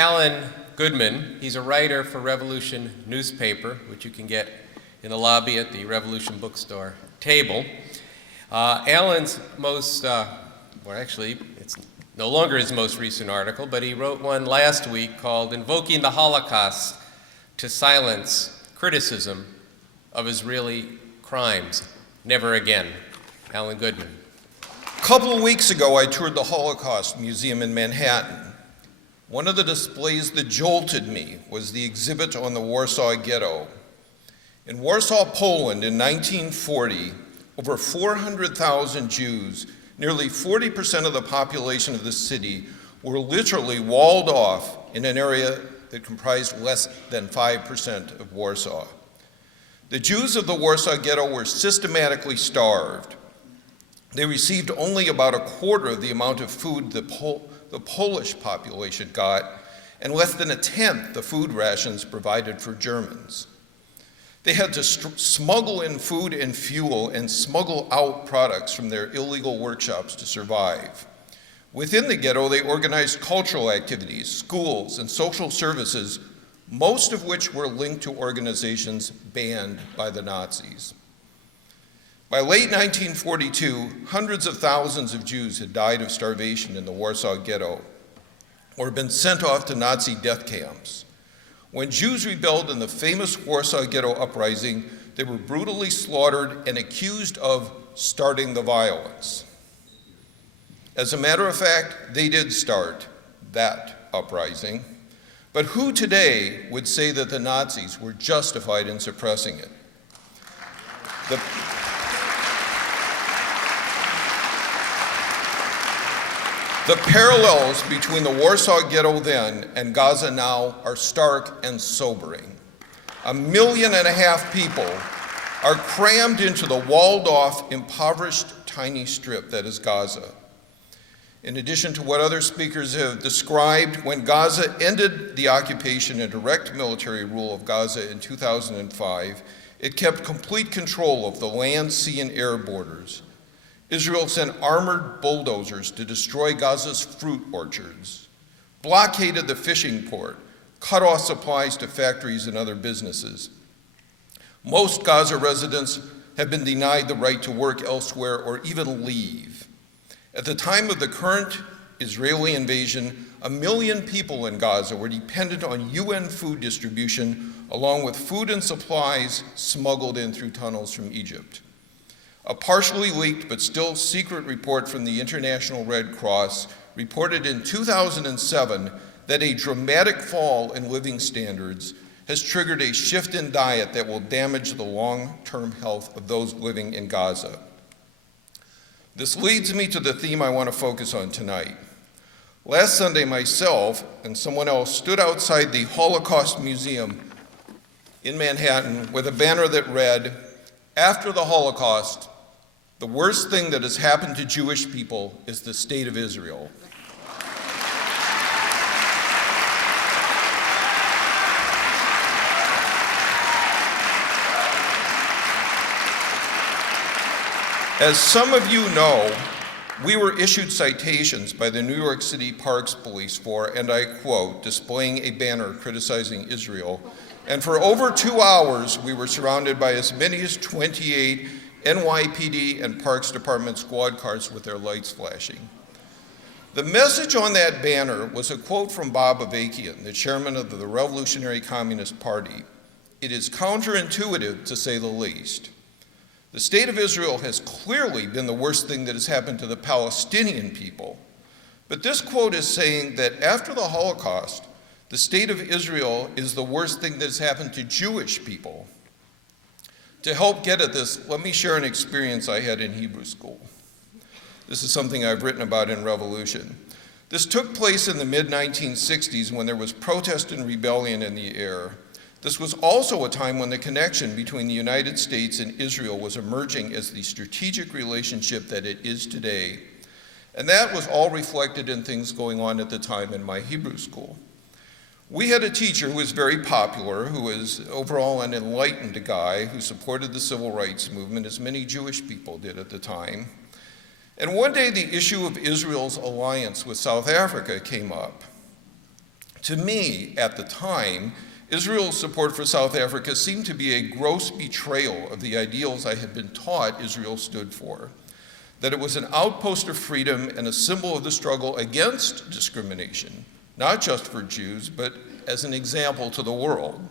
Alan Goodman, he's a writer for Revolution newspaper, which you can get in the lobby at the Revolution bookstore table. Alan's most, actually, it's no longer his most recent article, but he wrote one last week called Invoking the Holocaust to Silence Criticism of Israeli Crimes. Never Again. Alan Goodman. A couple of weeks ago, I toured the Holocaust Museum in Manhattan. One of the displays that jolted me was the exhibit on the Warsaw Ghetto. In Warsaw, Poland in 1940, over 400,000 Jews, nearly 40% of the population of the city, were literally walled off in an area that comprised less than 5% of Warsaw. The Jews of the Warsaw Ghetto were systematically starved. They received only about a quarter of the amount of food the Polish population got, and less than a tenth the food rations provided for Germans. They had to smuggle in food and fuel and smuggle out products from their illegal workshops to survive. Within the ghetto, they organized cultural activities, schools, and social services, most of which were linked to organizations banned by the Nazis. By late 1942, hundreds of thousands of Jews had died of starvation in the Warsaw Ghetto or been sent off to Nazi death camps. When Jews rebelled in the famous Warsaw Ghetto uprising, they were brutally slaughtered and accused of starting the violence. As a matter of fact, they did start that uprising, but who today would say that the Nazis were justified in suppressing it? The parallels between the Warsaw Ghetto then and Gaza now are stark and sobering. 1.5 million people are crammed into the walled-off, impoverished, tiny strip that is Gaza. In addition to what other speakers have described, when Gaza ended the occupation and direct military rule of Gaza in 2005, it kept complete control of the land, sea, and air borders. Israel sent armored bulldozers to destroy Gaza's fruit orchards, blockaded the fishing port, cut off supplies to factories and other businesses. Most Gaza residents have been denied the right to work elsewhere or even leave. At the time of the current Israeli invasion, 1 million people in Gaza were dependent on UN food distribution, along with food and supplies smuggled in through tunnels from Egypt. A partially leaked but still secret report from the International Red Cross reported in 2007 that a dramatic fall in living standards has triggered a shift in diet that will damage the long-term health of those living in Gaza. This leads me to the theme I want to focus on tonight. Last Sunday, myself and someone else stood outside the Holocaust Museum in Manhattan with a banner that read, "After the Holocaust, the worst thing that has happened to Jewish people is the state of Israel." As some of you know, we were issued citations by the New York City Parks Police for, and I quote, displaying a banner criticizing Israel. And for over 2 hours, we were surrounded by as many as 28 NYPD and Parks Department squad cars with their lights flashing. The message on that banner was a quote from Bob Avakian, the chairman of the Revolutionary Communist Party. It is counterintuitive, to say the least. The state of Israel has clearly been the worst thing that has happened to the Palestinian people. But this quote is saying that after the Holocaust, the state of Israel is the worst thing that has happened to Jewish people. To help get at this, let me share an experience I had in Hebrew school. This is something I've written about in Revolution. This took place in the mid-1960s when there was protest and rebellion in the air. This was also a time when the connection between the United States and Israel was emerging as the strategic relationship that it is today. And that was all reflected in things going on at the time in my Hebrew school. We had a teacher who was very popular, who was overall an enlightened guy who supported the civil rights movement, as many Jewish people did at the time. And one day the issue of Israel's alliance with South Africa came up. To me, at the time, Israel's support for South Africa seemed to be a gross betrayal of the ideals I had been taught Israel stood for, that it was an outpost of freedom and a symbol of the struggle against discrimination, not just for Jews, but as an example to the world.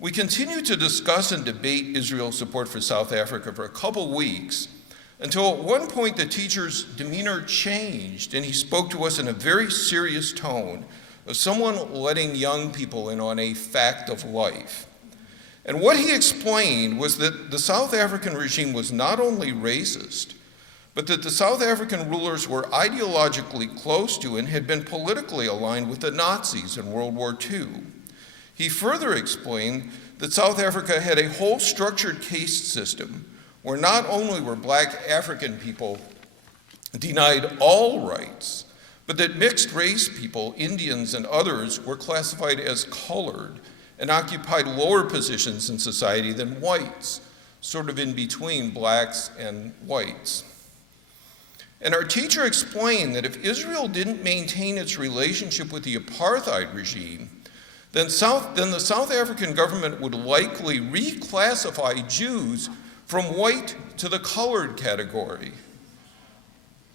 We continued to discuss and debate Israel's support for South Africa for a couple weeks, until at one point the teacher's demeanor changed and he spoke to us in a very serious tone of someone letting young people in on a fact of life. And what he explained was that the South African regime was not only racist, but that the South African rulers were ideologically close to and had been politically aligned with the Nazis in World War II. He further explained that South Africa had a whole structured caste system where not only were black African people denied all rights, but that mixed race people, Indians and others, were classified as colored and occupied lower positions in society than whites, sort of in between blacks and whites. And our teacher explained that if Israel didn't maintain its relationship with the apartheid regime, then the South African government would likely reclassify Jews from white to the colored category.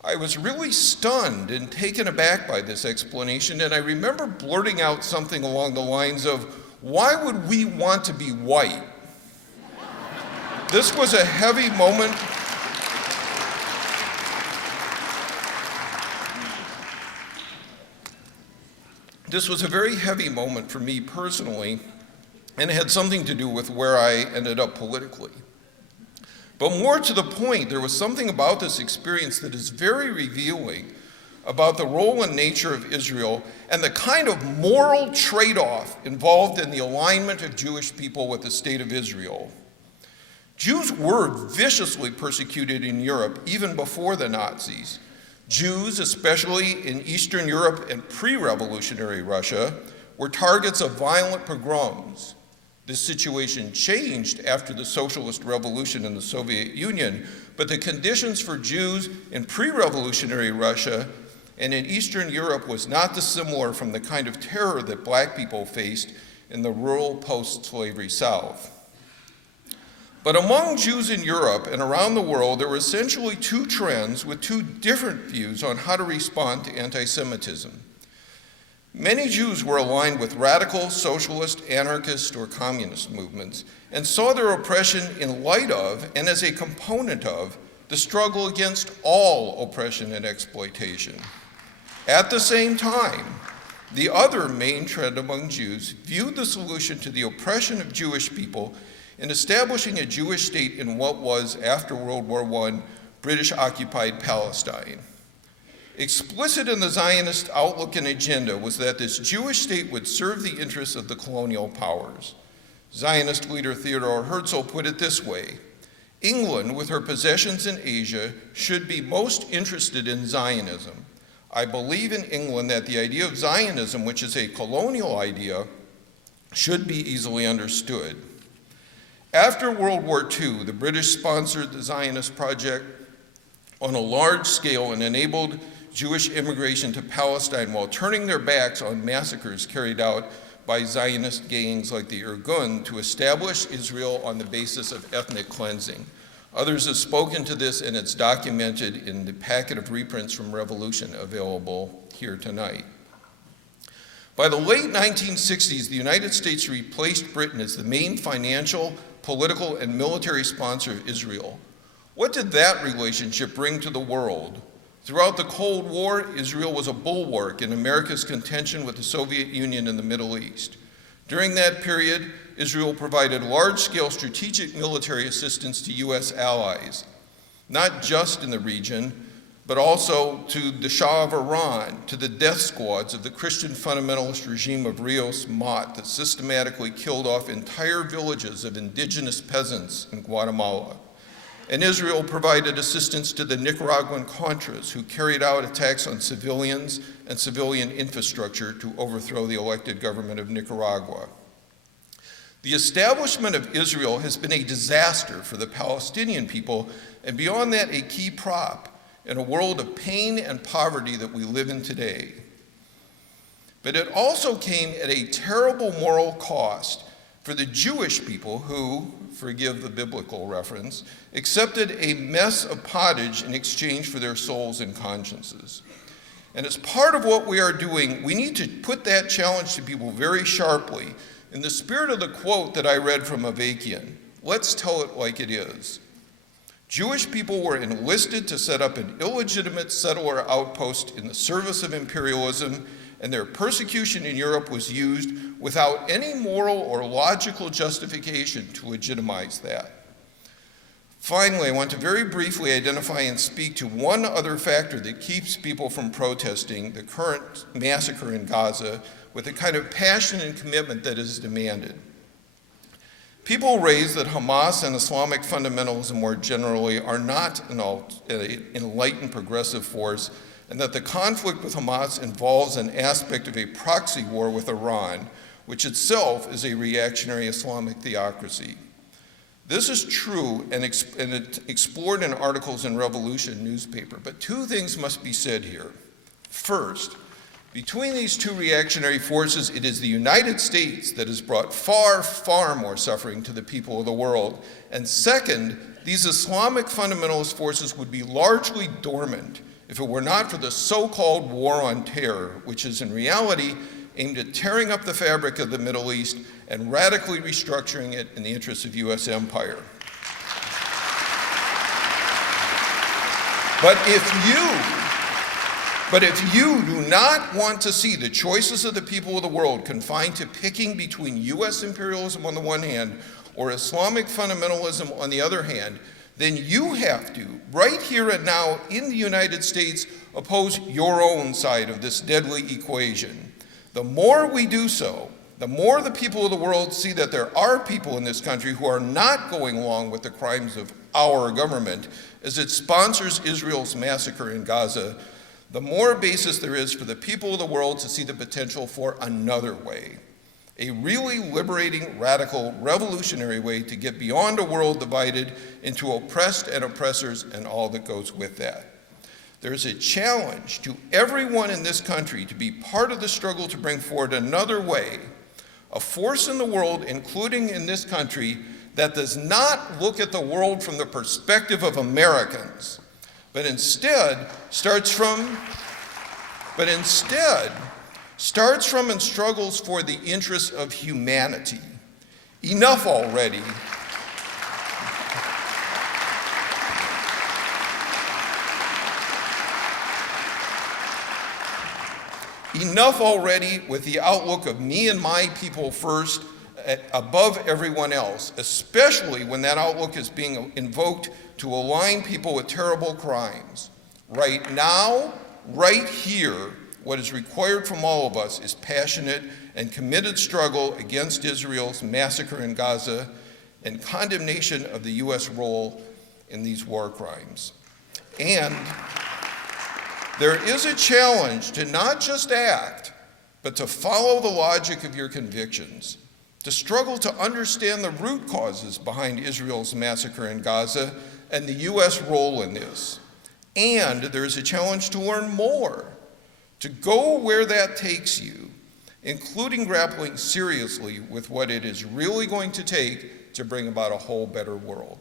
I was really stunned and taken aback by this explanation, and I remember blurting out something along the lines of, "Why would we want to be white?" This was a heavy moment. This was a very heavy moment for me personally, and it had something to do with where I ended up politically. But more to the point, there was something about this experience that is very revealing about the role and nature of Israel and the kind of moral trade-off involved in the alignment of Jewish people with the state of Israel. Jews were viciously persecuted in Europe even before the Nazis. Jews, especially in Eastern Europe and pre-revolutionary Russia, were targets of violent pogroms. This situation changed after the socialist revolution in the Soviet Union, but the conditions for Jews in pre-revolutionary Russia and in Eastern Europe was not dissimilar from the kind of terror that black people faced in the rural post-slavery South. But among Jews in Europe and around the world, there were essentially two trends with two different views on how to respond to anti-Semitism. Many Jews were aligned with radical socialist, anarchist, or communist movements and saw their oppression in light of and as a component of the struggle against all oppression and exploitation. At the same time, the other main trend among Jews viewed the solution to the oppression of Jewish people in establishing a Jewish state in what was, after World War I, British-occupied Palestine. Explicit in the Zionist outlook and agenda was that this Jewish state would serve the interests of the colonial powers. Zionist leader Theodor Herzl put it this way: England, with her possessions in Asia, should be most interested in Zionism. I believe in England that the idea of Zionism, which is a colonial idea, should be easily understood. After World War II, the British sponsored the Zionist project on a large scale and enabled Jewish immigration to Palestine while turning their backs on massacres carried out by Zionist gangs like the Irgun to establish Israel on the basis of ethnic cleansing. Others have spoken to this, and it's documented in the packet of reprints from Revolution available here tonight. By the late 1960s, the United States replaced Britain as the main financial, political, and military sponsor of Israel. What did that relationship bring to the world? Throughout the Cold War, Israel was a bulwark in America's contention with the Soviet Union in the Middle East. During that period, Israel provided large-scale strategic military assistance to U.S. allies, not just in the region, but also to the Shah of Iran, to the death squads of the Christian fundamentalist regime of Rios Mott that systematically killed off entire villages of indigenous peasants in Guatemala. And Israel provided assistance to the Nicaraguan Contras, who carried out attacks on civilians and civilian infrastructure to overthrow the elected government of Nicaragua. The establishment of Israel has been a disaster for the Palestinian people, and beyond that, a key prop in a world of pain and poverty that we live in today. But But it also came at a terrible moral cost for the Jewish people who, forgive the biblical reference, accepted a mess of pottage in exchange for their souls and consciences. And as part of what we are doing, we need to put that challenge to people very sharply in the spirit of the quote that I read from Avakian. Let's tell it like it is. Jewish people were enlisted to set up an illegitimate settler outpost in the service of imperialism, and their persecution in Europe was used without any moral or logical justification to legitimize that. Finally, I want to very briefly identify and speak to one other factor that keeps people from protesting the current massacre in Gaza with the kind of passion and commitment that is demanded. People raise that Hamas and Islamic fundamentalism more generally are not an enlightened progressive force, and that the conflict with Hamas involves an aspect of a proxy war with Iran, which itself is a reactionary Islamic theocracy. This is true and explored in articles in Revolution newspaper, but two things must be said here. First, between these two reactionary forces, it is the United States that has brought far, far more suffering to the people of the world. And second, these Islamic fundamentalist forces would be largely dormant if it were not for the so-called war on terror, which is in reality aimed at tearing up the fabric of the Middle East and radically restructuring it in the interests of U.S. empire. But if you do not want to see the choices of the people of the world confined to picking between U.S. imperialism on the one hand or Islamic fundamentalism on the other hand, then you have to, right here and now in the United States, oppose your own side of this deadly equation. The more we do so, the more the people of the world see that there are people in this country who are not going along with the crimes of our government as it sponsors Israel's massacre in Gaza, the more basis there is for the people of the world to see the potential for another way, a really liberating, radical, revolutionary way to get beyond a world divided into oppressed and oppressors and all that goes with that. There's a challenge to everyone in this country to be part of the struggle to bring forward another way, a force in the world, including in this country, that does not look at the world from the perspective of Americans, but instead starts from and struggles for the interests of humanity. Enough already. Enough already with the outlook of me and my people first above everyone else, especially when that outlook is being invoked to align people with terrible crimes. Right now, right here, what is required from all of us is passionate and committed struggle against Israel's massacre in Gaza and condemnation of the U.S. role in these war crimes. And there is a challenge to not just act, but to follow the logic of your convictions, to struggle to understand the root causes behind Israel's massacre in Gaza and the U.S. role in this. And there is a challenge to learn more, to go where that takes you, including grappling seriously with what it is really going to take to bring about a whole better world.